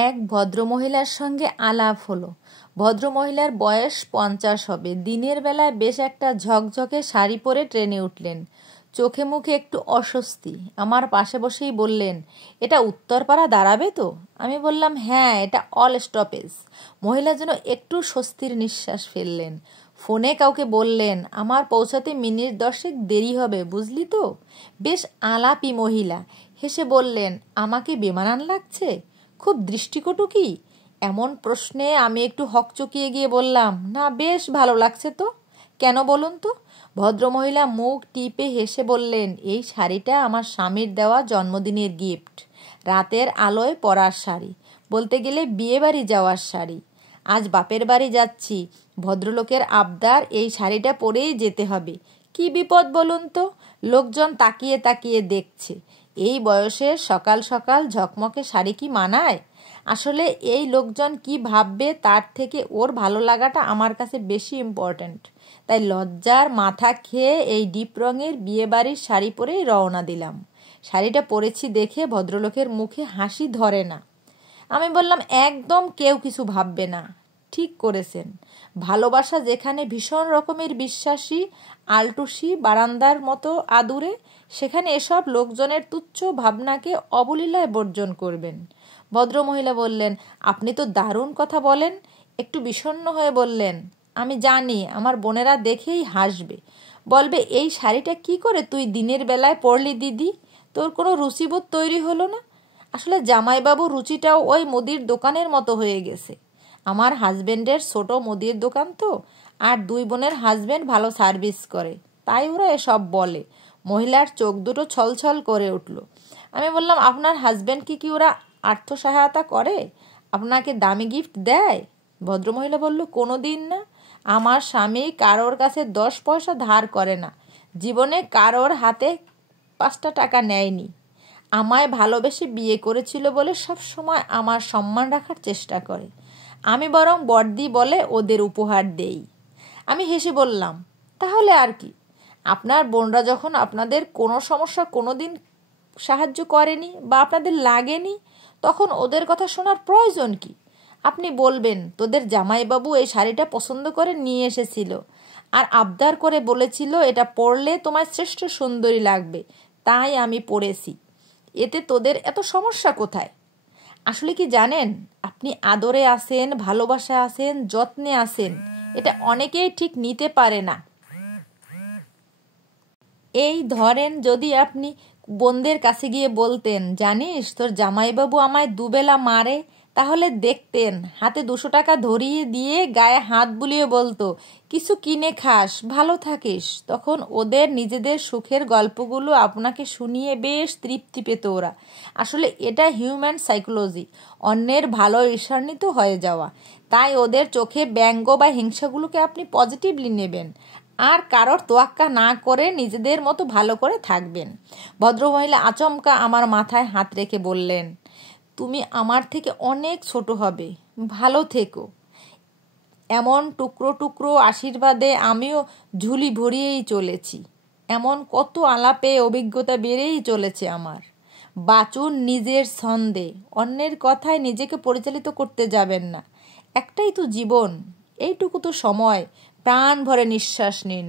এক ভদ্রমহিলার সঙ্গে আলাপ হলো। ভদ্রমহিলার বয়স 50 হবে। দিনের বেলায় বেশ একটা ঝকঝকে শাড়ি পরে ট্রেনে উঠলেন। চোখে মুখে একটু অস্বস্তি। আমার পাশে বসেই বললেন, এটা উত্তরপাড়া দাঁড়াবে তো? আমি বললাম, হ্যাঁ, এটা অল স্টপেজ। মহিলা যেন একটু স্বস্তির নিঃশ্বাস ফেললেন। ফোনে কাউকে বললেন, আমার পৌঁছাতে মিনিট 10 দেরি হবে, বুঝলি তো? বেশ আলাপি মহিলা। হেসে বললেন, আমাকে বেমানান লাগছে? খুব দৃষ্টিকটু কি? এমন প্রশ্নে আমি একটু হকচকিয়ে গিয়ে বললাম, না, বেশ ভালো লাগছে তো। কেন বলুন তো? ভদ্রমহিলা মুখ টিপে হেসে বললেন, এই শাড়িটা আমার স্বামীর দেওয়া জন্মদিনের গিফট। রাতের আলোয় পরার শাড়ি, বলতে গেলে বিয়েবাড়ি যাওয়ার শাড়ি। আজ বাপের বাড়ি যাচ্ছি, ভদ্রলোকের আবদার এই শাড়িটা পরেই যেতে হবে। কি বিপদ বলুন তো? লোকজন তাকিয়ে তাকিয়ে দেখছে। এই বয়সে সকাল সকাল ঝকমকে শাড়ি কি মানায়? আসলে এই লোকজন কি ভাববে তার থেকে ওর ভালো লাগাটা আমার কাছে বেশি ইম্পর্ট্যান্ট। তাই লজ্জার মাথা খেয়ে এই ডিপ রঙের বিয়েবাড়ির শাড়ি পরেই রওনা দিলাম। শাড়িটা পরেছি দেখে ভদ্রলোকের মুখে হাসি ধরে না। আমি বললাম, একদম কেউ কিছু ভাববে না। ঠিক করেছেন। ভালোবাসা যেখানে ভীষণ রকমের বিশ্বাসী, আলটুসি, বারান্দার মতো আদুরে, সেখানে এসব লোকজনের তুচ্ছ ভাবনাকে অবলীলায় বর্জন করবেন। ভদ্রমহিলা বললেন, আপনি তো দারুণ কথা বলেন। একটু বিষণ্ণ হয়ে বললেন, আমি জানি আমার বোনেরা দেখেই হাসবে, বলবে, এই শাড়িটা কি করে তুই দিনের বেলায় পরলি দিদি? তোর কোনো রুচিবোধ তৈরি হলো না? আসলে জামাইবাবু রুচিটাও ওই মুদির দোকানের মতো হয়ে গেছে। আমার হাজবেন্ডের ছোট মুদির দোকান তো, আর 2 বোনের হাজবেন্ড ভালো সার্ভিস করে, তাই ওরা এসব বলে। মহিলার চোখ দুটো ছলছল করে উঠল। আমি বললাম, আপনার হাজবেন্ড কি ওরা আর্থ সহায়তা করে? আপনাকে দামি গিফট দেয়? ভদ্রমহিলা বলল, কোনো দিন না। আমার স্বামী কারোর কাছে 10 পয়সা ধার করে না। জীবনে কারোর হাতে 5টা টাকা নেয়নি। আমায় ভালোবেসে বিয়ে করেছিল বলে সব সময় আমার সম্মান রাখার চেষ্টা করে। আমি বরং বর্দি বলে ওদের উপহার দেই। আমি হেসে বললাম, তাহলে আর কি? আপনার বোনরা যখন আপনাদের কোনো সমস্যা কোনোদিন সাহায্য করেনি বা আপনাদের লাগেনি, তখন ওদের কথা শোনার প্রয়োজন কি? আপনি বলবেন, তোদের জামাইবাবু এই শাড়িটা পছন্দ করে নিয়ে এসেছিল আর আবদার করে বলেছিল এটা পরলে তোমায় শ্রেষ্ঠ সুন্দরী লাগবে, তাই আমি পরেছি। এতে তোদের এত সমস্যা কোথায়? আসলে কি জানেন, আপনি আদরে আছেন, ভালোবাসা আছেন, যত্নে আছেন, এটা অনেকেই ঠিক নিতে পারে না। এই ধরেন, যদি আপনি বোনদের কাছে গিয়ে বলতেন, জানিস তোর জামাইবাবু আমায় দুবেলা মারে, তাহলে দেখতেন হাতে 200 টাকা ধরিয়ে দিয়ে গায়ে হাত বুলিয়ে বলতো, কিছু কিনে খাস, ভালো থাকিস। তখন ওদের নিজেদের সুখের গল্পগুলো আপনাকে শুনিয়ে বেশ তৃপ্তি পেত ওরা। আসলে এটা হিউম্যান সাইকোলজি, অন্যের ভালো ঈর্ষান্বিত হয়ে যাওয়া। তাই ওদের চোখে ব্যঙ্গ বা হিংসাগুলোকে আপনি পজিটিভলি নেবেন আর কারোর তোয়াক্কা না করে নিজেদের মতো ভালো করে থাকবেন। ভদ্রমহিলা আচমকা আমার মাথায় হাত রেখে বললেন, তুমি আমার থেকে অনেক ছোট হবে, ভালো থেকো। এমন টুকরো টুকরো আশীর্বাদে আমিও ঝুলি ভরিয়েই চলেছি। এমন কত আলাপে অভিজ্ঞতা বেড়েই চলেছে আমার। বাঁচুন নিজের ছন্দে, অন্যের কথায় নিজেকে পরিচালিত করতে যাবেন না। একটাই তো জীবন, এইটুকু তো সময়, প্রাণ ভরে নিঃশ্বাস নিন।